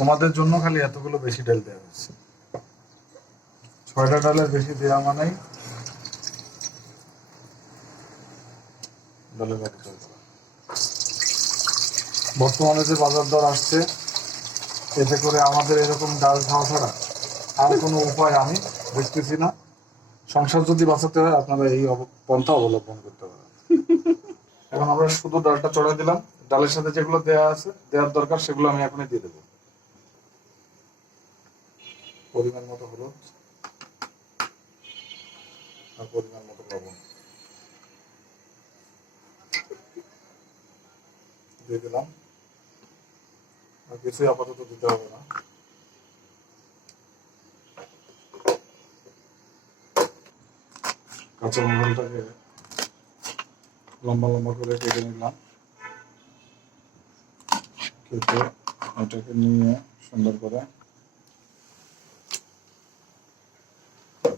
তোমাদের জন্য খালি এতগুলো বেশি ডাল দেওয়া হয়েছে। 6টা ডালের বেশি দেওয়া মানেই ডালের ব্যবসা করা। বর্তমানে যে বাজার দর আসছে, এতে করে আমাদের এরকম ডাল খাওয়া ছাড়া আর কোনো উপায় আমি দেখতেছি না। সংসার যদি বাঁচাতে হয় আপনারা এই পন্থা অবলম্বন করতে পারেন। এখন আমরা শুধু ডালটা চড়াই দিলাম। ডালের সাথে যেগুলো দেওয়া আছে, দেওয়ার দরকার, সেগুলো আমি এখনই দিয়ে দেবো। পরিমাণ মতো হলুদ আর পরিমাণ মতো লবণ দিয়ে দিলাম। আর কিছুই আপাতত দিতে হবে না। কাঁচা মশলাটাকে লম্বা লম্বা করে কেটে নিলাম। কেটে এটাকে নিয়ে সুন্দর করে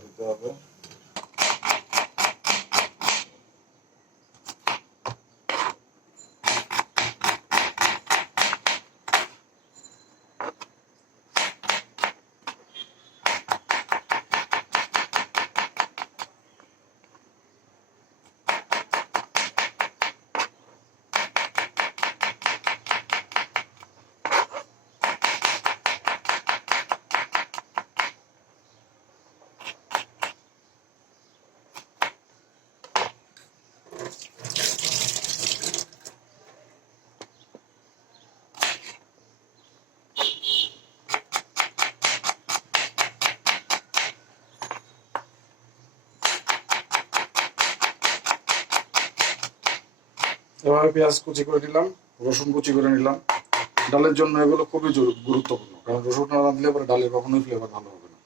দিতে হবে। এভাবে পেঁয়াজ কুচি করে নিলাম, রসুন কুচি করে নিলাম। ডালের জন্য এগুলো খুবই গুরুত্বপূর্ণ, কারণ রসুন না দিলে পরে ডালের কখনোই ফ্লেভার ভালো হবে না।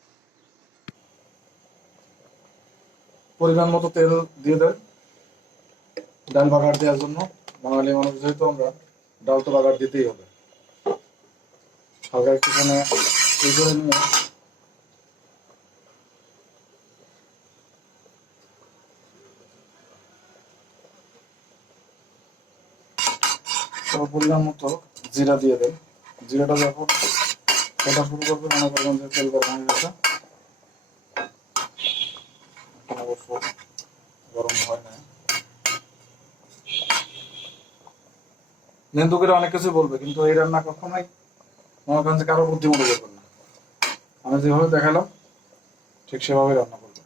পরিমাণ মতো তেল দিয়ে দেন ডাল বাগার দেওয়ার জন্য। বাঙালি মানুষ যেহেতু আমরা, ডাল তো বাগার দিতেই হবে। হালকা একটুখানে এই করে নিয়ে পরিমাণ মতো জিরা দিয়ে দেন। জিরাটা যখন ফোটা শুরু করবে, মনে করবেন যে তেল গরম হয়ে গেছে। অবশ্য গরম হয় না। নেন্দুকেরা অনেক কিছু বলবে, কিন্তু এই রান্না কখনোই মনে করেন যে কারো বুদ্ধিমতো করবেন না। আমি যেভাবে দেখালাম ঠিক সেভাবে রান্না করবেন,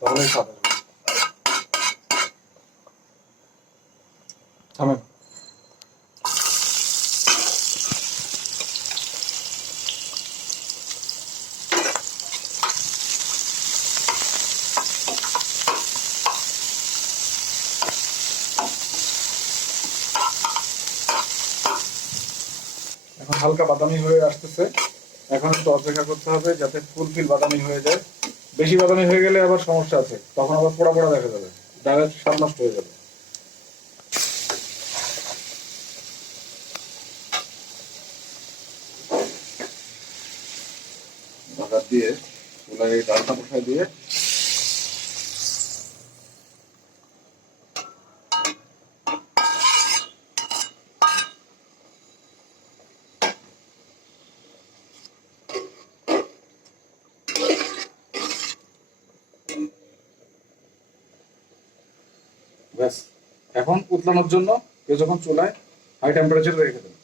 তাহলেই স্বাদ আসবে। থামেন। এখন হালকা বাদামি হয়ে আসতেছে। এখন একটু অপেক্ষা করতে হবে যাতে ফুলফিল বাদামি হয়ে যায়। বেশি বাদামি হয়ে গেলে আবার সমস্যা আছে, তখন আবার পোড়া পোড়া দেখা যাবে, ডালের স্বাদ নষ্ট হয়ে যাবে। বাগার দিয়ে চুলায় এই ডালটা বসায় দিয়ে ব্যাস। এখন উতলানোর জন্য যখন চুলায় হাই টেম্পারেচারে রেখে দেন।